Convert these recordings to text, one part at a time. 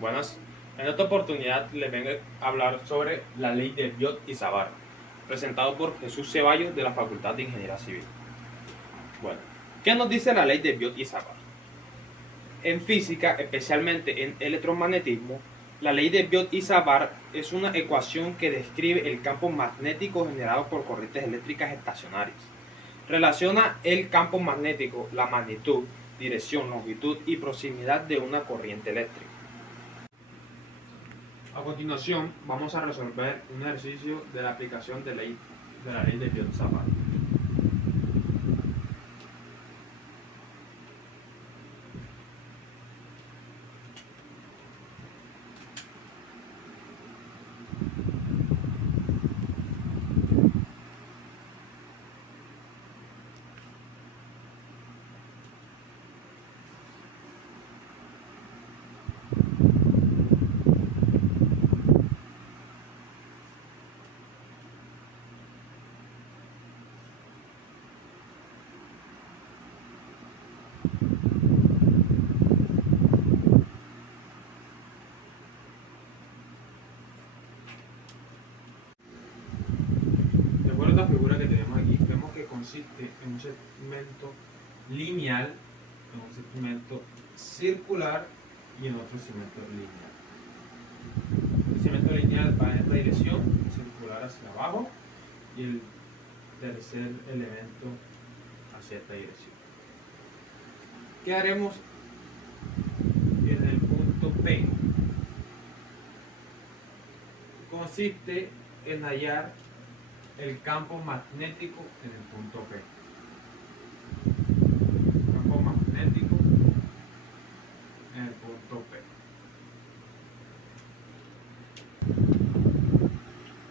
Buenas. En esta oportunidad les vengo a hablar sobre la ley de Biot y Savart, presentado por Jesús Ceballos de la Facultad de Ingeniería Civil. Bueno, ¿qué nos dice la ley de Biot y Savart? En física, especialmente en electromagnetismo, la ley de Biot y Savart es una ecuación que describe el campo magnético generado por corrientes eléctricas estacionarias. Relaciona el campo magnético, la magnitud, dirección, longitud y proximidad de una corriente eléctrica. A continuación, vamos a resolver un ejercicio de la aplicación de la ley de Biot-Savart. De acuerdo a esta figura que tenemos aquí, vemos que consiste en un segmento lineal, en un segmento circular y en otro segmento lineal. El segmento lineal va en esta dirección, el circular hacia abajo y el tercer elemento hacia esta dirección. ¿Qué haremos en el punto P? Consiste en hallar el campo magnético en el punto P. Campo magnético en el punto P.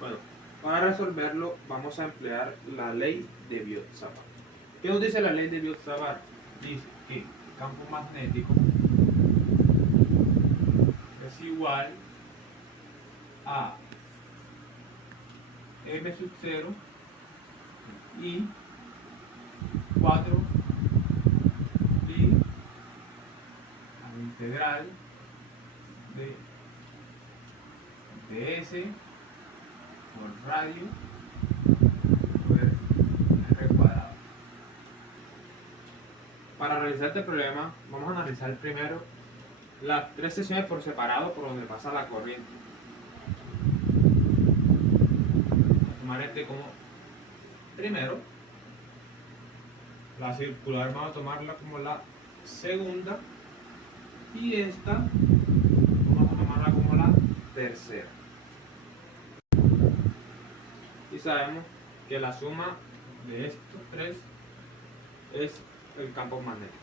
Bueno, para resolverlo vamos a emplear la ley de Biot-Savart. ¿Qué nos dice la ley de Biot-Savart? Dice que el campo magnético es igual a M sub 0 y 4 pi a la integral de ds por radio por r cuadrado. Para realizar este problema vamos a analizar primero las tres secciones por separado por donde pasa la corriente. Vamos a tomar este como primero, la circular vamos a tomarla como la segunda y esta vamos a tomarla como la tercera. Y sabemos que la suma de estos tres es el campo magnético.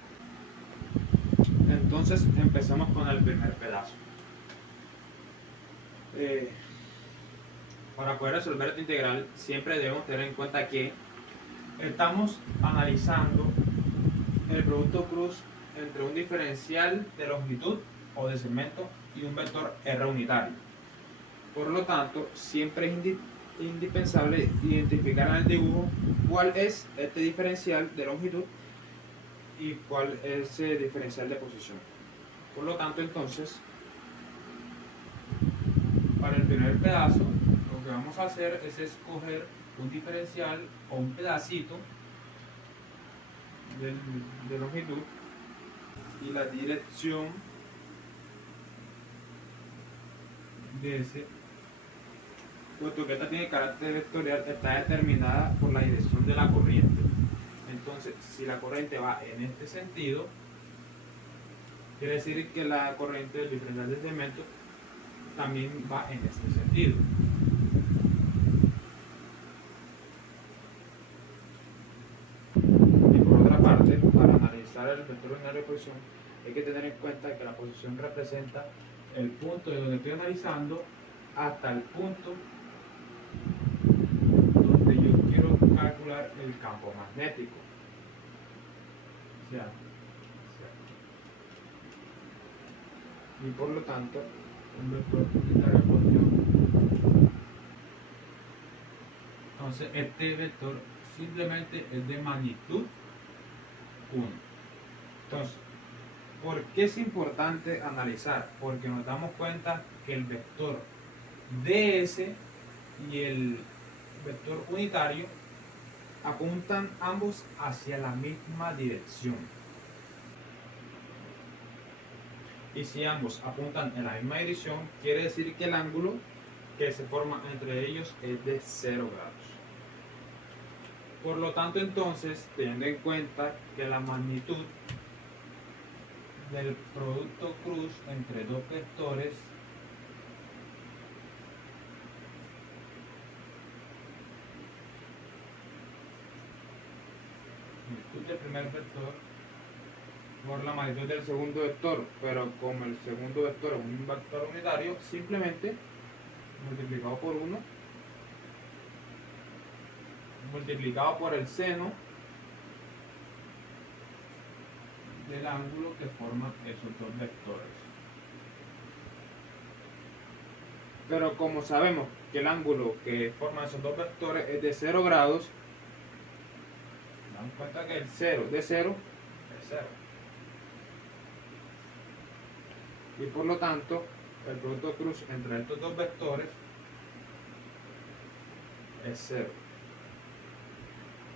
Entonces empezamos con el primer pedazo. Para poder resolver esta integral siempre debemos tener en cuenta que estamos analizando el producto cruz entre un diferencial de longitud o de segmento y un vector R unitario. Por lo tanto, siempre es indispensable identificar en el dibujo cuál es este diferencial de longitud y cuál es ese diferencial de posición. Por lo tanto, entonces, para el primer pedazo, lo que vamos a hacer es escoger un diferencial o un pedacito de longitud y la dirección de ese, puesto que esta tiene carácter vectorial, está determinada por la dirección de la corriente. Entonces, si la corriente va en este sentido, quiere decir que la corriente del diferencial de segmento también va en este sentido. Y por otra parte, para analizar el vector binario de posición, hay que tener en cuenta que la posición representa el punto de donde estoy analizando hasta el punto donde yo quiero calcular el campo magnético. Y por lo tanto, un vector unitario de posición. Entonces, este vector simplemente es de magnitud 1. Entonces, ¿Por qué es importante analizar? Porque nos damos cuenta que el vector ds y el vector unitario apuntan ambos hacia la misma dirección. Y si ambos apuntan en la misma dirección, quiere decir que el ángulo que se forma entre ellos es de 0 grados. Por lo tanto, entonces, teniendo en cuenta que la magnitud del producto cruz entre dos vectores magnitud del primer vector por la magnitud del segundo vector, pero como el segundo vector es un vector unitario, simplemente multiplicado por 1 multiplicado por el seno del ángulo que forman esos dos vectores. Pero como sabemos que el ángulo que forman esos dos vectores es de 0 grados, nos damos cuenta que el 0 de 0 es 0. Y por lo tanto, el producto cruz entre estos dos vectores es 0.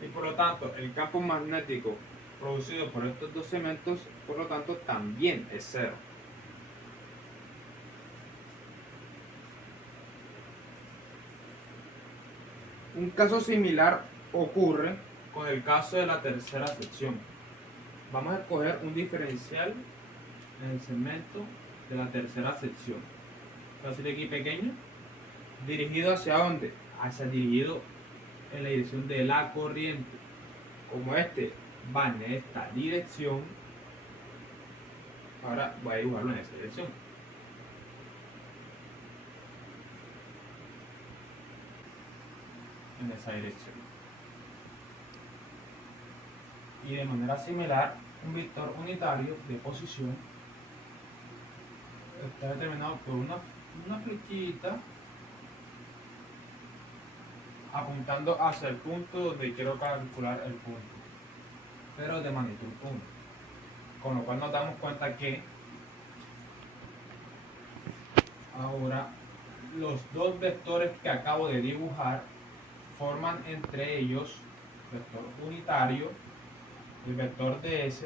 Y por lo tanto, el campo magnético producido por estos dos segmentos, por lo tanto, también es 0. Un caso similar ocurre con el caso de la tercera sección. Vamos a escoger un diferencial en el segmento de la tercera sección. Así de aquí pequeño, dirigido hacia dónde? Dirigido en la dirección de la corriente. Como este va en esta dirección, ahora voy a dibujarlo en esa dirección. En esa dirección. Y de manera similar, un vector unitario de posición está determinado por una flechita apuntando hacia el punto donde quiero calcular el punto, pero de magnitud 1. Con lo cual nos damos cuenta que ahora los dos vectores que acabo de dibujar forman entre ellos vector unitario, el vector ds,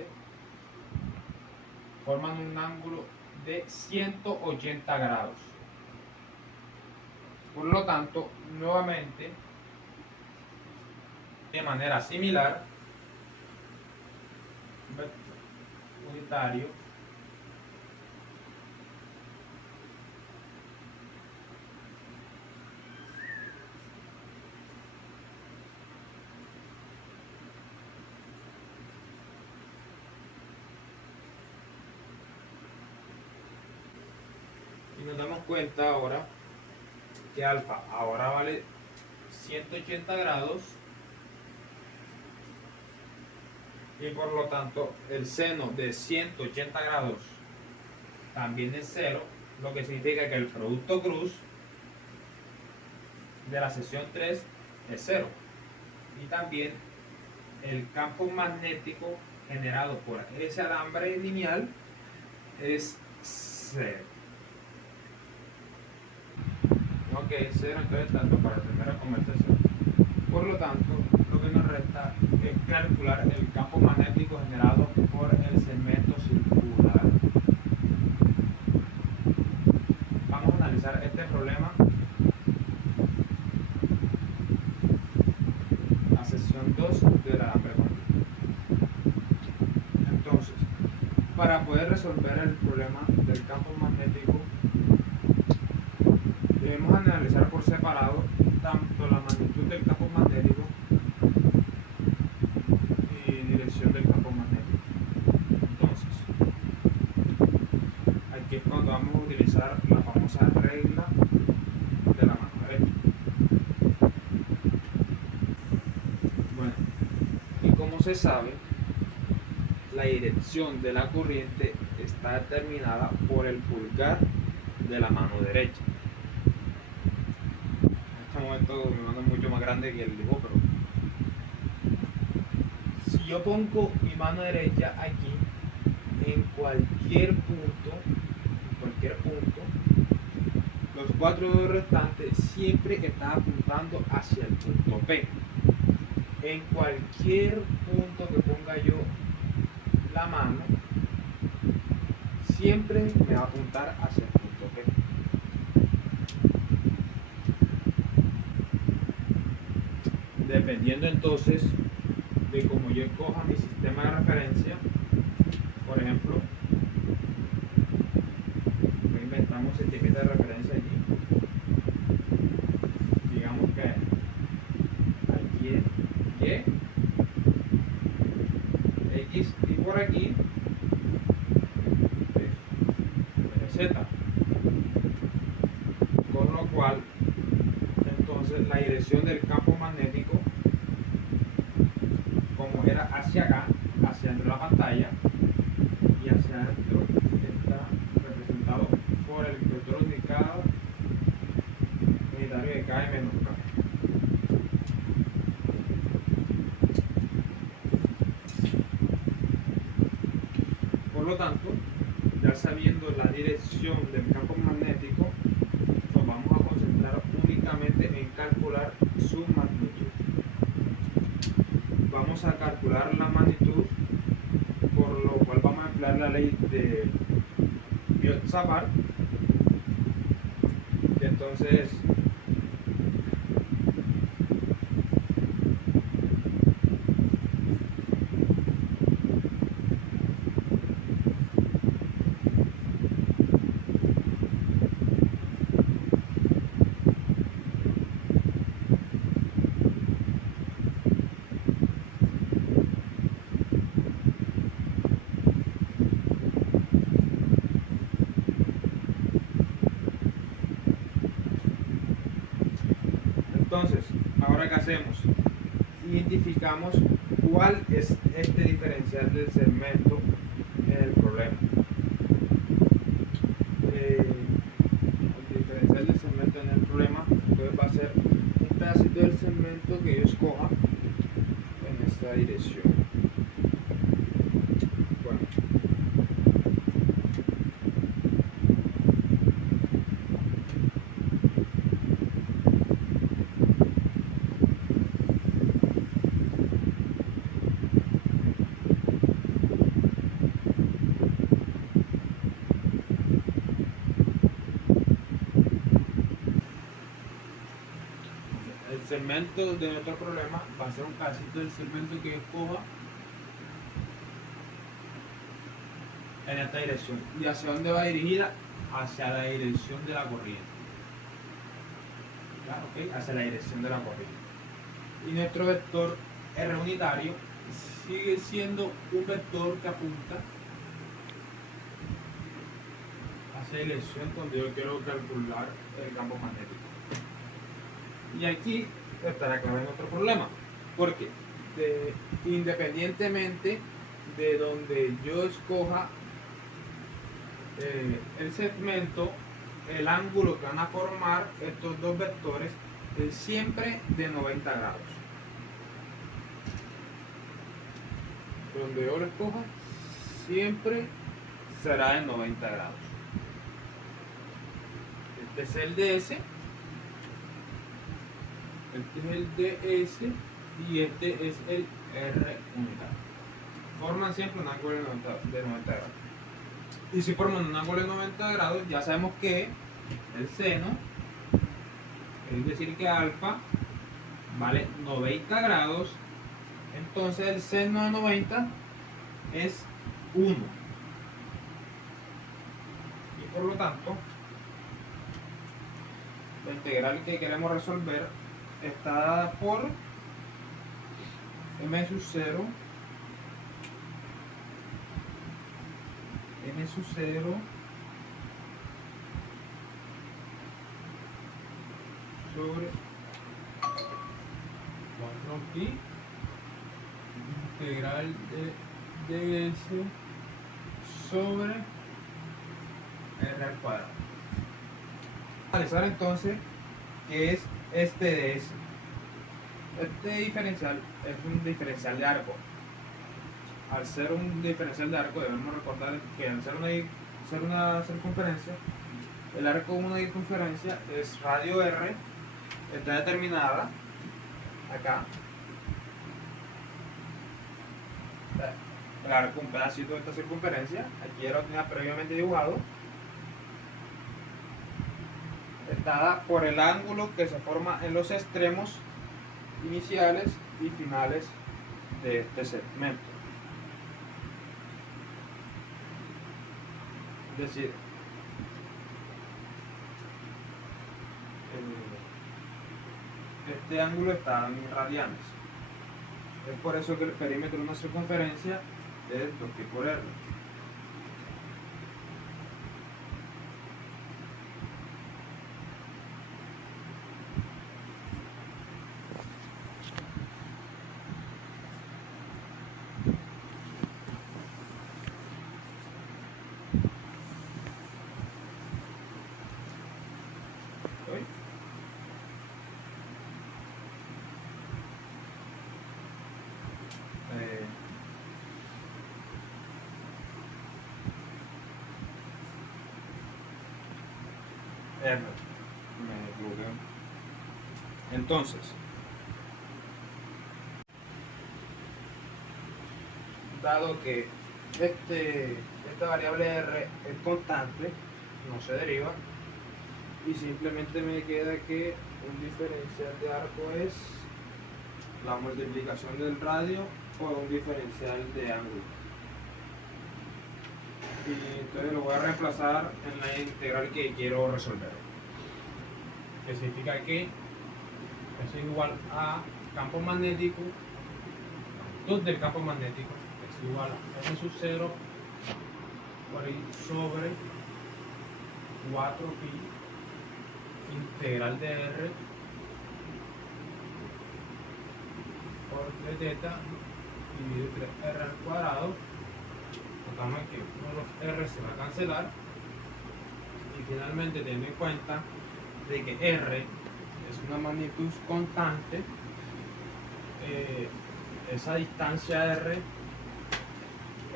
forman un ángulo de 180 grados. Por lo tanto, nuevamente, de manera similar, vector unitario y nos damos cuenta ahora que alfa ahora vale 180 grados y por lo tanto el seno de 180 grados también es 0, lo que significa que el producto cruz de la sección 3 es 0 y también el campo magnético generado por ese alambre lineal es 0. Ok, 0, entonces tanto para la primera como el tercero. Por lo tanto, lo que nos resta es calcular el campo magnético generado por el segmento circular. Vamos a analizar este problema. La sección 2 del alambre magnético. Entonces, para poder resolver el problema del campo magnético, debemos analizar por separado tanto la magnitud del campo magnético y dirección del campo magnético. Entonces, aquí es cuando vamos a utilizar la famosa regla de la mano derecha. Bueno, y como se sabe, la dirección de la corriente está determinada por el pulgar de la mano derecha. En este momento mi mano es mucho más grande que el dibujo, pero si yo pongo mi mano derecha aquí, en cualquier punto, los 4 dedos restantes siempre están apuntando hacia el punto P. En cualquier punto que ponga yo la mano, siempre me va a apuntar hacia el punto P. Dependiendo entonces de cómo yo escoja mi sistema de referencia, por ejemplo, inventamos etiqueta de referencia allí. Digamos que aquí es Y, X y por aquí es Z. Con lo cual, entonces la dirección del campo magnético, como era hacia acá, hacia dentro de la pantalla, y hacia adentro está representado por el vector indicado unitario de K menos K. Por lo tanto, ya sabiendo la dirección del campo magnético, nos vamos a concentrar únicamente en calcular su magnitud. Vamos a calcular la magnitud, por lo cual vamos a emplear la ley de Biot-Savart. Entonces, ahora ¿qué hacemos? Identificamos cuál es este diferencial del segmento en el problema. El diferencial del segmento en el problema entonces va a ser un pedacito del segmento que yo escoja en esta dirección. Bueno. El segmento de nuestro problema va a ser un pedacito del segmento que yo escoja en esta dirección. ¿Y hacia dónde va dirigida? Hacia la dirección de la corriente. ¿Ya? ¿Okay? Hacia la dirección de la corriente. Y nuestro vector R unitario sigue siendo un vector que apunta hacia la dirección donde yo quiero calcular el campo magnético. Y aquí estará claro nuestro problema, porque independientemente de donde yo escoja el segmento, el ángulo que van a formar estos dos vectores es siempre de 90 grados. Donde yo lo escoja siempre será de 90 grados. Este es el DS, este es el DS y este es el R unitario. Forman siempre un ángulo de 90 grados. Y si forman un ángulo de 90 grados, ya sabemos que el seno, es decir que alfa, vale 90 grados. Entonces el seno de 90 es 1. Y por lo tanto, la integral que queremos resolver está dada por m sub 0 sobre 4pi integral de ds sobre r al cuadrado. Analizar entonces qué es este ds. Este diferencial es un diferencial de arco. al ser un diferencial de arco, debemos recordar que al ser una circunferencia, el arco de una circunferencia es radio R, está determinada acá. El arco, un pedacito de esta circunferencia, aquí ya lo tenía previamente dibujado, está dada por el ángulo que se forma en los extremos iniciales y finales de este segmento. Es decir, este ángulo está en radianes. Es por eso que el perímetro de una circunferencia es 2pi por r. R. Me equivoqué. Entonces, dado que esta variable R es constante, no se deriva, y simplemente me queda que un diferencial de arco es la multiplicación del radio por un diferencial de ángulo. Y entonces lo voy a reemplazar en la integral que quiero resolver, que significa que es igual a campo magnético, 2 del campo magnético es igual a m sub 0 por ahí sobre 4pi integral de r por 3 θ dividido 3r al cuadrado. Notamos que uno de los r se va a cancelar, y finalmente teniendo en cuenta de que r es una magnitud constante, esa distancia r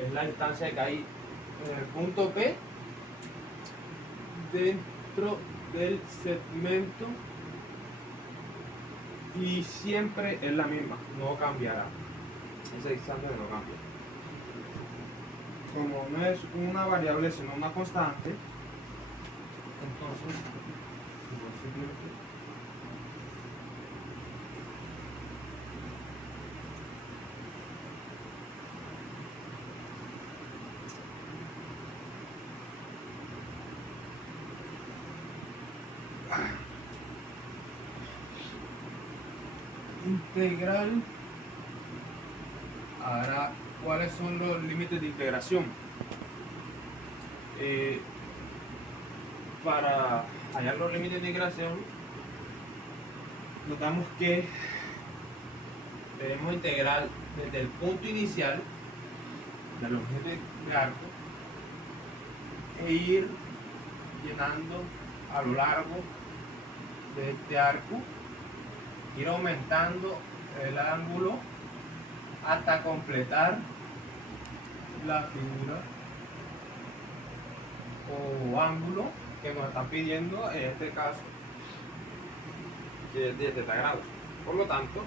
es la distancia que hay en el punto P dentro del segmento, y siempre es la misma, no cambiará, esa distancia no cambia. Como no es una variable sino una constante, entonces integral. Ahora, ¿cuáles son los límites de integración? Para hallar los límites de integración, notamos que debemos integrar desde el punto inicial de los límites de arco e ir llenando a lo largo de este arco, ir aumentando el ángulo hasta completar la figura o ángulo que nos están pidiendo en este caso, que es de θ grados. Por lo tanto,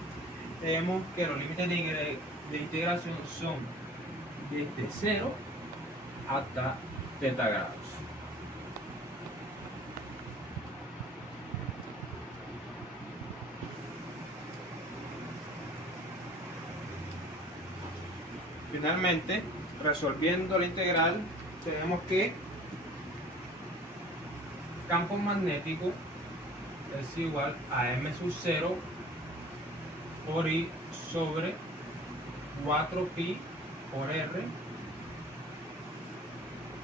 tenemos que los límites de integración son desde 0 hasta θ grados. Finalmente, resolviendo la integral, tenemos que campo magnético es igual a m sub 0 por i sobre 4pi por r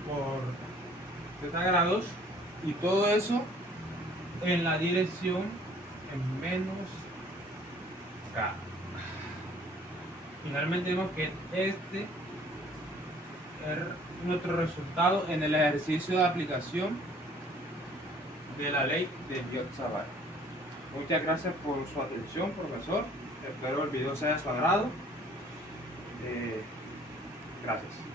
por θ grados, y todo eso en la dirección en menos k. Finalmente vemos que este es nuestro resultado en el ejercicio de aplicación de la ley de Biot-Savart. Muchas gracias por su atención, profesor. Espero el video sea de su agrado. Gracias.